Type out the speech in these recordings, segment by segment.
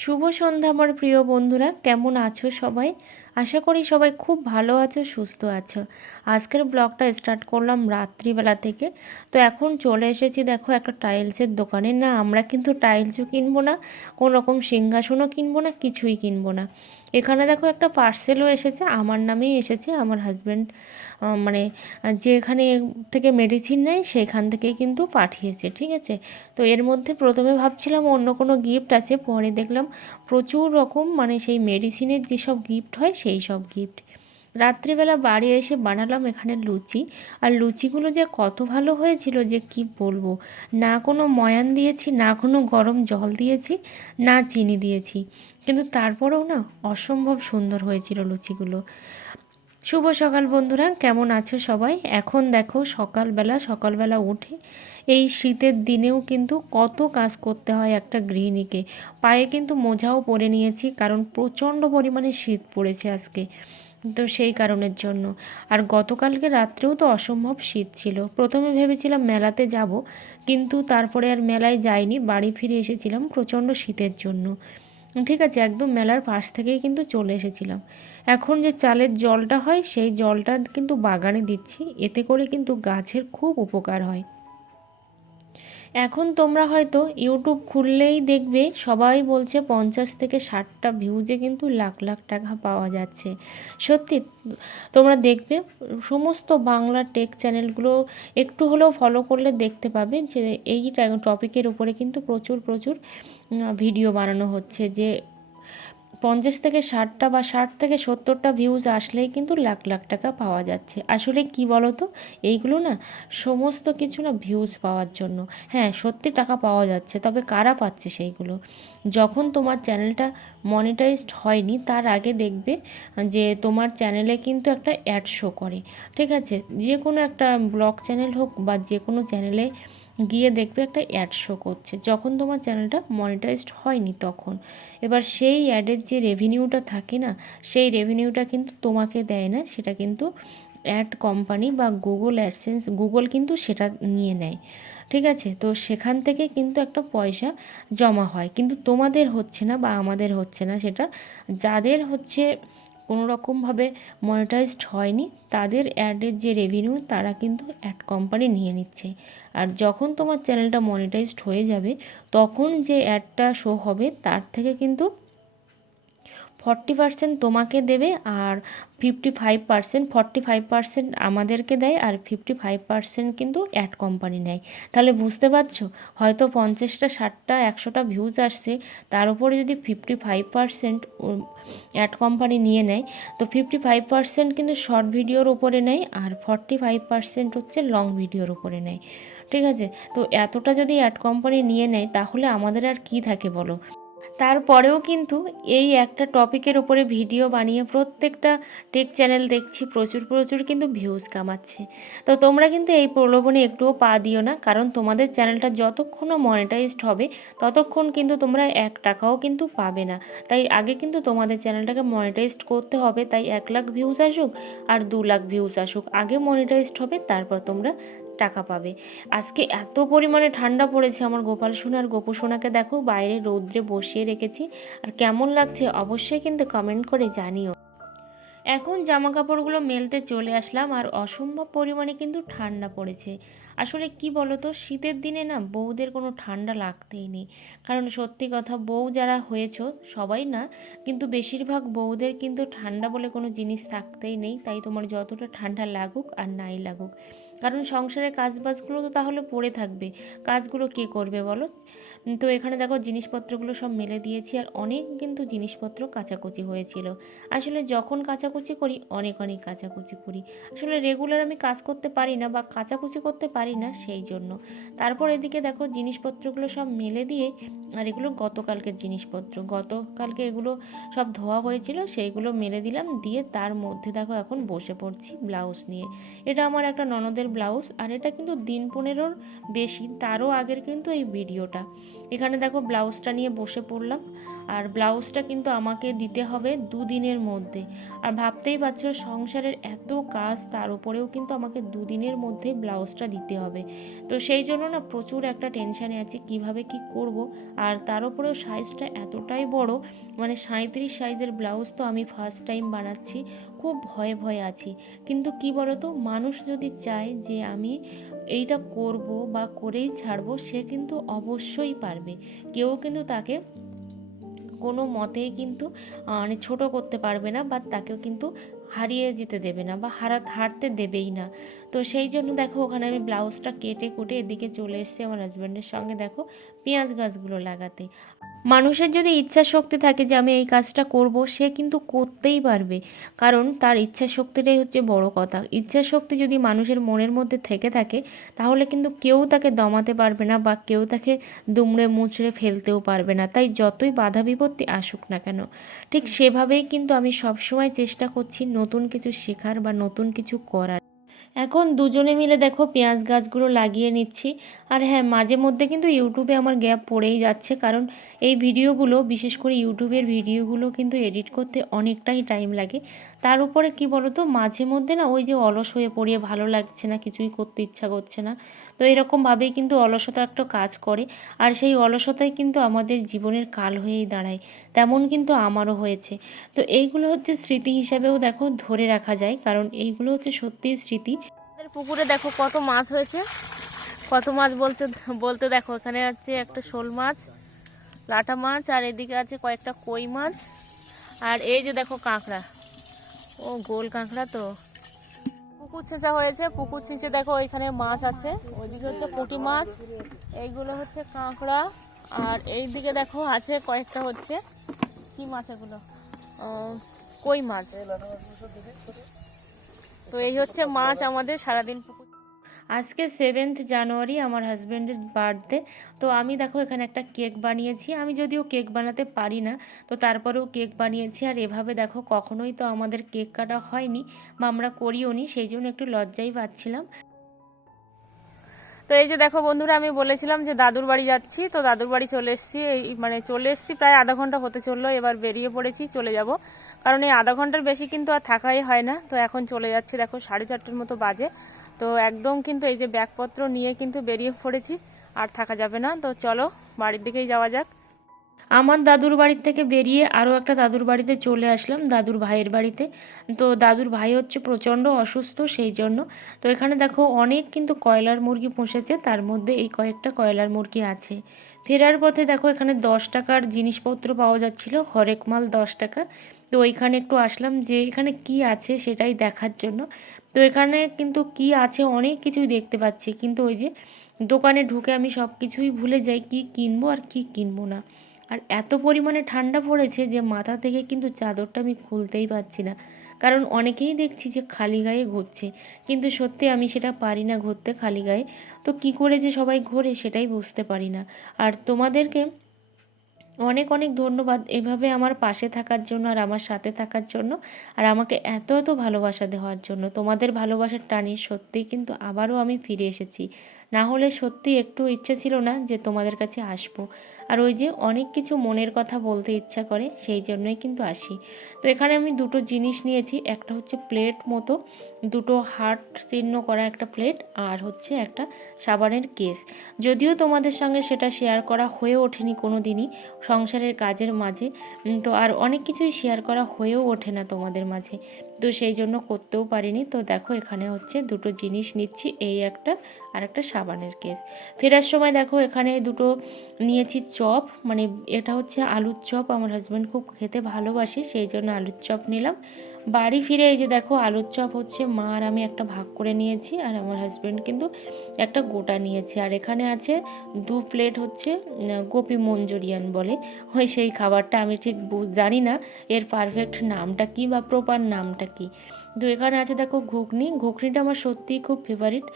শুভ সন্ধ্যা আমার প্রিয় বন্ধুরা। কেমন আছো সবাই? আশা করি সবাই খুব ভালো আছো, সুস্থ আছো। আজকের ব্লগটা স্টার্ট করলাম রাত্রিবেলা থেকে। তো এখন চলে এসেছি, দেখো একটা টাইলসের দোকানে। না, আমরা কিন্তু টাইলসও কিনবো না কোনো রকম সিংহাসনও কিনবো না, কিছুই কিনবো না। এখানে দেখো একটা পার্সেলও এসেছে, আমার নামেই এসেছে, আমার হাজব্যান্ড মানে যেখানে থেকে মেডিসিন নেয়, সেখান থেকেই কিন্তু পাঠিয়েছে, ঠিক আছে? তো এর মধ্যে প্রথমে ভাবছিলাম অন্য কোনো গিফট আছে, পরে দেখলাম প্রচুর রকম মানে সেই মেডিসিনের যেসব গিফট হয় সেই সব গিফট রাত্রিবেলা বাড়ি এসে বানালাম এখানে লুচি। আর লুচিগুলো যে কত ভালো হয়েছিল যে কি বলব? না কোনো ময়ান দিয়েছি, না কোনো গরম জল দিয়েছি, না চিনি দিয়েছি। কিন্তু তারপরেও না অসম্ভব সুন্দর হয়েছিল লুচিগুলো। শুভ সকাল বন্ধুরা, কেমন আছো সবাই? এখন দেখো সকালবেলা সকালবেলা উঠে এই শীতের দিনেও কিন্তু কত কাজ করতে হয় একটা গৃহিণীকে। পায়ে কিন্তু মোজাও পরে নিয়েছি, কারণ প্রচণ্ড পরিমাণে শীত পড়েছে আজকে, তো সেই কারণের জন্য। আর গতকালকে রাত্রেও তো অসম্ভব শীত ছিল। প্রথমে ভেবেছিলাম মেলাতে যাব, কিন্তু তারপরে আর মেলায় যাইনি, বাড়ি ফিরে এসেছিলাম প্রচণ্ড শীতের জন্য। ঠিক আছে, একদম মেলার পাশ থেকেই কিন্তু চলে এসেছিলাম। এখন যে চালের জলটা হয়, সেই জলটা কিন্তু বাগানে দিচ্ছি। এতে করে কিন্তু গাছের খুব উপকার হয়। এখন তোমরা হয়তো ইউটিউব খুললেই দেখবে সবাই বলছে পঞ্চাশ থেকে ষাটটা ভিউজে কিন্তু লাখ লাখ টাকা পাওয়া যাচ্ছে। সত্যি, তোমরা দেখবে সমস্ত বাংলা টেক চ্যানেলগুলো একটু হলেও ফলো করলে দেখতে পাবে যে এই টপিকের উপরে কিন্তু প্রচুর প্রচুর ভিডিও বানানো হচ্ছে যে পঞ্চাশ থেকে ষাটটা বা ষাট থেকে সত্তরটা ভিউজ আসলেই কিন্তু লাখ লাখ টাকা পাওয়া যাচ্ছে। আসলে কি বলো তো এইগুলো না সমস্ত কিছু না ভিউজ পাওয়ার জন্য। হ্যাঁ সত্যি টাকা পাওয়া যাচ্ছে, তবে কারা পাচ্ছে সেইগুলো? যখন তোমার চ্যানেলটা মনিটাইজড হয়নি, তার আগে দেখবে যে তোমার চ্যানেলে কিন্তু একটা অ্যাড শো করে। ঠিক আছে? যে কোনো একটা ব্লগ চ্যানেল হোক বা যে কোনো চ্যানেলে গিয়ে দেখবে একটা অ্যাড শো করছে। যখন তোমার চ্যানেলটা মনিটাইজড হয়নি তখন। এবার সেই অ্যাডের যে রেভিনিউটা থাকে না, সেই রেভিনিউটা কিন্তু তোমাকে দেয় না, সেটা কিন্তু অ্যাড কোম্পানি বা গুগল অ্যাডসেন্স গুগল কিন্তু সেটা নিয়ে নেয়। ঠিক আছে? তো সেখান থেকে কিন্তু একটা পয়সা জমা হয়। কিন্তু তোমাদের হচ্ছে না বা আমাদের হচ্ছে না সেটা। যাদের হচ্ছে কোনো রকমভাবে মনিটাইজড হয়নি, তাদের অ্যাডের যে রেভিনিউ তারা কিন্তু অ্যাড কোম্পানি নিয়ে নিচ্ছে। আর যখন তোমার চ্যানেলটা মনিটাইজড হয়ে যাবে, তখন যে অ্যাডটা শো হবে, তার থেকে কিন্তু ফর্টি পার্সেন্ট তোমাকে দেবে আর fifty five percent forty five percent আমাদেরকে দেয় আর ফিফটি ফাইভ পার্সেন্ট কিন্তু অ্যাড কোম্পানি নেয়। তাহলে বুঝতে পারছ? হয়তো পঞ্চাশটা, ষাটটা, একশোটা ভিউজ আসছে, তার উপরে যদি fifty five percent ad company নিয়ে নেয়, তো ফিফটি ফাইভ পার্সেন্ট কিন্তু শর্ট ভিডিওর উপরে নেয় আর ফর্টি ফাইভ পার্সেন্ট হচ্ছে লং ভিডিওর উপরে নেয়। ঠিক আছে? তো এতটা যদি অ্যাড কোম্পানি নিয়ে নেয়, তাহলে আমাদের আর কি থাকে বলো? তারপরেও কিন্তু এই একটা টপিকের ওপরে ভিডিও বানিয়ে প্রত্যেকটা টেক চ্যানেল দেখছি, প্রচুর প্রচুর কিন্তু ভিউজ কামাচ্ছে। তো তোমরা কিন্তু এই প্রলোভনে একটুও পা দিও না, কারণ তোমাদের চ্যানেলটা যতক্ষণ মনিটাইজড হবে, ততক্ষণ কিন্তু তোমরা এক টাকাও কিন্তু পাবে না। তাই আগে কিন্তু তোমাদের চ্যানেলটাকে মনিটাইজড করতে হবে, তাই এক লাখ ভিউজ আসুক আর দু লাখ ভিউজ আসুক, আগে মনিটাইজড হবে, তারপর তোমরা টাকা পাবে। আজকে এত পরিমাণে ঠান্ডা পড়েছে আমার গোপাল সোনা আর গোপসোনাকে দেখো, বাইরে রৌদ্রে বসিয়ে রেখেছি। আর কেমন লাগছে অবশ্যই কিন্তু কমেন্ট করে জানিও। এখন জামা কাপড়গুলো মেলতে চলে আসলাম আর অসম্ভব পরিমাণে কিন্তু ঠান্ডা পড়েছে। আসলে কি বলতো? শীতের দিনে না বউদের কোনো ঠান্ডা লাগতেই নেই। কারণ সত্যি কথা বউ যারা হয়েছ সবাই না, কিন্তু বেশিরভাগ বউদের কিন্তু ঠান্ডা বলে কোনো জিনিস থাকতেই নেই। তাই তোমার যতটা ঠান্ডা লাগুক আর নাই লাগুক। কারণ সংসারের কাজবাজগুলো তো তাহলে পড়ে থাকবে। কাজগুলো কে করবে বলো? তো এখানে দেখো জিনিসপত্রগুলো সব মেলে দিয়েছি আর অনেক কিন্তু জিনিসপত্র কাচাকুচি হয়েছিল। আসলে যখন কাচাকুচি করি, অনেক অনেক কাচাকুচি করি। আসলে রেগুলার আমি কাজ করতে পারি না বা কাচাকুচি করতে পারি না সেই জন্য তারপর এদিকে দেখো জিনিসপত্রগুলো সব মেলে দিয়ে আর এগুলো গতকালকের জিনিসপত্র। গতকালকে এগুলো সব ধোয়া হয়েছিল, সেইগুলো মেলে দিলাম, দিয়ে তার মধ্যে দেখো এখন বসে পড়ছি ব্লাউজ নিয়ে। এটা আমার একটা ননদের ব্লাউজ, আর এটা কিন্তু দিন পনেরোর বেশি, তারও আগের কিন্তু এই ভিডিওটা। এখানে দেখো ব্লাউজটা নিয়ে বসে পড়লাম, আর ব্লাউজটা কিন্তু আমাকে দিতে হবে দুদিনের মধ্যে। আর ভাবতেই পারছ, সংসারের এত কাজ, তার উপরেও কিন্তু আমাকে দুদিনের মধ্যে ব্লাউজটা দিতে হবে। তো সেই জন্য না প্রচুর একটা টেনশানে আছি, কীভাবে কি করব? আর তার উপরেও সাইজটা এতটাই বড় মানে সাঁত্রিশ সাইজের ব্লাউজ তো আমি ফার্স্ট টাইম বানাচ্ছি, খুব ভয়ে ভয়ে আছি। কিন্তু কি বলতো, মানুষ যদি চায় যে আমি এইটা করব বা করেই ছাড়বো, সে কিন্তু অবশ্যই পারবে। কেউ কিন্তু তাকে কোনো মতেই কিন্তু মানে ছোট করতে পারবে না, বা তাকেও কিন্তু হারিয়ে যেতে দেবে না বা হারা, হারতে দেবেই না। তো সেই জন্য দেখো ওখানে আমি ব্লাউজটা কেটে কুটে এদিকে চলে এসেছি আমার হাজব্যান্ডের সঙ্গে। দেখো পেঁয়াজ গাছগুলো লাগাতে। মানুষের যদি ইচ্ছা শক্তি থাকে যে আমি এই কাজটা করব, সে কিন্তু করতেই পারবে। কারণ তার ইচ্ছা শক্তিটাই হচ্ছে বড় কথা। ইচ্ছা শক্তি যদি মানুষের মনের মধ্যে থেকে থাকে, তাহলে কিন্তু কেউ তাকে দমাতে পারবে না বা কেউ তাকে দুমড়ে মুচড়ে ফেলতেও পারবে না। তাই যতই বাধা বিপত্তি আসুক না কেন, ঠিক সেভাবেই কিন্তু আমি সবসময় চেষ্টা করছি নতুন কিছু শেখার বা নতুন কিছু করার। এখন দুজনে মিলে দেখো পেঁয়াজ গাছগুলো লাগিয়ে নিচ্ছি। আর হ্যাঁ মাঝে মধ্যে কিন্তু ইউটিউবে আমার গ্যাপ পড়েই যাচ্ছে, কারণ এই ভিডিওগুলো, বিশেষ করে ইউটিউবের ভিডিওগুলো কিন্তু এডিট করতে অনেকটাই টাইম লাগে। তার উপরে কি বলতো, মাঝে মধ্যে না ওই যে অলস হয়ে পড়িয়ে ভালো লাগছে না, কিছুই করতে ইচ্ছা করছে না। তো এরকমভাবেই কিন্তু অলসতা একটা কাজ করে, আর সেই অলসতাই কিন্তু আমাদের জীবনের কাল হয়েই দাঁড়ায়। তেমন কিন্তু আমারও হয়েছে। তো এইগুলো হচ্ছে স্মৃতি হিসাবেও দেখো ধরে রাখা যায়, কারণ এইগুলো হচ্ছে সত্যিই স্মৃতি। পুকুরে দেখো কত মাছ হয়েছে। কত মাছ বলতে বলতে দেখো, এখানে আছে একটা শোল মাছ, লাটা মাছ, আর এদিকে আছে কয়েকটা কই মাছ, আর এই যে দেখো কাঁকড়া। ও, গোল কাঁকড়া তো। পুকুর ছেঁচা হয়েছে, পুকুর ছেঁচে দেখো এখানে মাছ আছে। ওইদিকে হচ্ছে পুঁটি মাছ, এইগুলো হচ্ছে কাঁকড়া, আর এই দিকে দেখো আছে কয়েকটা হচ্ছে কি মাছ এগুলো? কই মাছ? তো এই হচ্ছে মাছ আমাদের সারাদিন আজকে সেভেন্থ জানুয়ারি আমার হাজব্যান্ডের বার্থডে তো আমি দেখো, এখানে একটা কেক বানিয়েছি। আমি যদিও কেক বানাতে পারি না, তো তারপরেও কেক বানিয়েছি। আর এভাবে দেখো, কখনোই তো আমাদের কেক কাটা হয়নি বা আমরা করিও নি সেই জন্য একটু লজ্জাই পাচ্ছিলাম। তো এই যে দেখো বন্ধুরা, আমি বলেছিলাম যে দাদুর বাড়ি যাচ্ছি, তো দাদুর বাড়ি চলে এসেছি। এই মানে চলে এসেছি প্রায় আধা ঘণ্টা হতে চলল, এবার বেরিয়ে পড়েছি, চলে যাব। কারণ এই আধা ঘণ্টার বেশি কিন্তু আর থাকাই হয় না, তো এখন চলে যাচ্ছে, দেখো সাড়ে চারটের মতো বাজে। তো একদম কিন্তু এই যে ব্যাগপত্র নিয়ে কিন্তু বেরিয়ে পড়েছি, আর থাকা যাবে না। তো চলো, বাড়ির দিকেই যাওয়া যাক। আমার দাদুর বাড়ির থেকে বেরিয়ে আরও একটা দাদুর বাড়িতে চলে আসলাম, দাদুর ভাইয়ের বাড়িতে। তো দাদুর ভাই হচ্ছে প্রচণ্ড অসুস্থ, সেই জন্য। তো এখানে দেখো অনেক কিন্তু কয়লার মুরগি পুষেছে, তার মধ্যে এই কয়েকটা কয়লার মুরগি আছে। ফেরার পথে দেখো এখানে দশ টাকার জিনিসপত্র পাওয়া যাচ্ছিল, হরেক মাল দশ টাকা। তো ওইখানে একটু আসলাম যে এখানে কি আছে সেটাই দেখার জন্য। তো এখানে কিন্তু কি আছে অনেক কিছুই দেখতে পাচ্ছি, কিন্তু ওই যে দোকানে ঢুকে আমি সব কিছুই ভুলে যাই, কি কিনবো আর কি কিনবো না। আর এত পরিমাণে ঠান্ডা পড়েছে যে মাথা থেকে কিন্তু চাদরটা আমি খুলতেই পারছি না। কারণ অনেকেই দেখছি যে খালি গায়ে ঘুরছে। কিন্তু সত্যি আমি সেটা পারি না ঘুরতে খালি গায়ে। তো কি করে যে সবাই ঘোরে সেটাই বুঝতে পারি না। আর তোমাদেরকে অনেক অনেক ধন্যবাদ এভাবে আমার পাশে থাকার জন্য আর আমার সাথে থাকার জন্য। আর আমাকে এত এত ভালোবাসা দেওয়ার জন্য। তোমাদের ভালোবাসার টানে সত্যিই কিন্তু আবারও আমি ফিরে এসেছি। না হলে সত্যি একটু ইচ্ছে ছিল না যে তোমাদের কাছে আসব। আর ওই যে অনেক কিছু মনের কথা বলতে ইচ্ছা করে, সেই জন্যই কিন্তু আসি। তো এখানে আমি দুটো জিনিস নিয়েছি, একটা হচ্ছে প্লেট মতো, দুটো হার্ট চিহ্ন করা একটা প্লেট, আর হচ্ছে একটা সাবানের কেস। যদিও তোমাদের সঙ্গে সেটা শেয়ার করা হয়ে ওঠেনি কোনো দিনই সংসারের কাজের মাঝে তো আর অনেক কিছুই শেয়ার করা হয়েও ওঠে না তোমাদের মাঝে। তো সেই জন্য করতেও পারিনি। তো দেখো এখানে হচ্ছে দুটো জিনিস নিচ্ছি, এই একটা আর একটা সাবানের কেস। ফেরার সময় দেখো এখানে দুটো নিয়েছি চপ মানে এটা হচ্ছে আলুর চপ। আমার হাজব্যান্ড খুব খেতে ভালোবাসে, সেই জন্য আলুর চপ নিলাম। বাড়ি ফিরে এই যে দেখো আলুর চপ হচ্ছে, মা আর আমি একটা ভাগ করে নিয়েছি আর আমার হাজব্যান্ড কিন্তু একটা গোটা নিয়েছে। আর এখানে আছে দু প্লেট হচ্ছে গোপি মঞ্চুরিয়ান বলে। ওই সেই খাবারটা আমি ঠিক জানি না এর পারফেক্ট নামটা কি বা প্রপার নামটা কি। তো এখানে আছে দেখো ঘুগনি। ঘুগনিটা আমার সত্যিই খুব ফেভারিট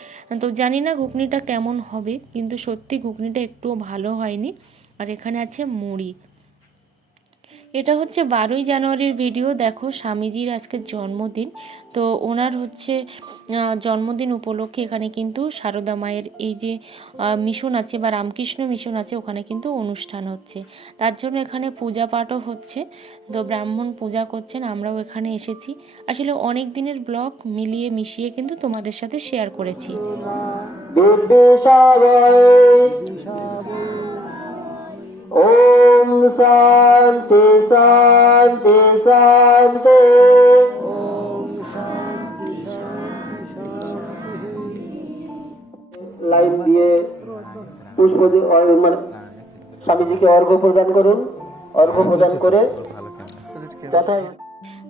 তো জানি না ঘুগনিটা কেমন হবে, কিন্তু সত্যি ঘুগনিটা একটুও ভালো হয়নি। আর এখানে আছে মুড়ি। এটা হচ্ছে বারোই জানুয়ারির ভিডিও দেখো স্বামীজির আজকে জন্মদিন। তো ওনার হচ্ছে জন্মদিন উপলক্ষে এখানে কিন্তু সারদা মায়ের এই যে মিশন আছে বা রামকৃষ্ণ মিশন আছে, ওখানে কিন্তু অনুষ্ঠান হচ্ছে। তার জন্য এখানে পূজা পাঠও হচ্ছে। তো ব্রাহ্মণ পূজা করছেন, আমরাও এখানে এসেছি। আসলে অনেক দিনের ব্লগ মিলিয়ে মিশিয়ে কিন্তু তোমাদের সাথে শেয়ার করেছি। বিদ্যুষাবয় ॐ शान्ति शान्ति शान्ति লাইন দিয়ে পুষ্প দিয়ে অর- মানে স্বামীজিকে অর্ঘ্য প্রদান করুন অর্ঘ্য প্রদান করে তথায়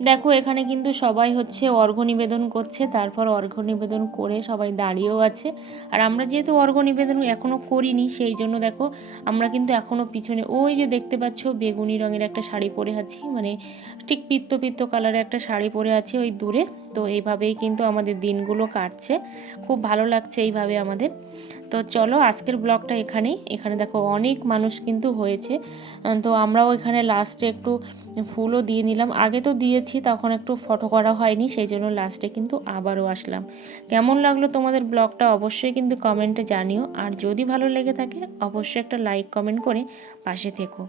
দেখো, এখানে কিন্তু সবাই হচ্ছে অর্ঘ্য নিবেদন করছে, তারপর অর্ঘ্য নিবেদন করে সবাই দাঁড়িয়েও আছে। আর আমরা যেহেতু অর্ঘ্য নিবেদন এখনও করিনি, সেই জন্য দেখো, আমরা কিন্তু এখনও পিছনে, ওই যে দেখতে পাচ্ছ, বেগুনি রঙের একটা শাড়ি পরে আছি মানে ঠিক পিত্ত পিত্ত কালারের একটা শাড়ি পরে আছে ওই দূরে। তো এইভাবেই কিন্তু আমাদের দিনগুলো কাটছে। খুব ভালো লাগছে এইভাবে আমাদের। তো চলো আজকের ব্লগটা এখানেই। এখানে দেখো অনেক মানুষ কিন্তু হয়েছে। তো আমরাও এখানে লাস্টে একটু ফুলও দিয়ে নিলাম। আগে তো দিয়েছি, তখন একটু ফটো করা হয়নি, সেই জন্য লাস্টে কিন্তু আবারও আসলাম। কেমন লাগল তোমাদের ব্লগটা অবশ্যই কিন্তু কমেন্টে জানিও। আর যদি ভালো লেগে থাকে, অবশ্যই একটা লাইক কমেন্ট করে পাশে থেকো।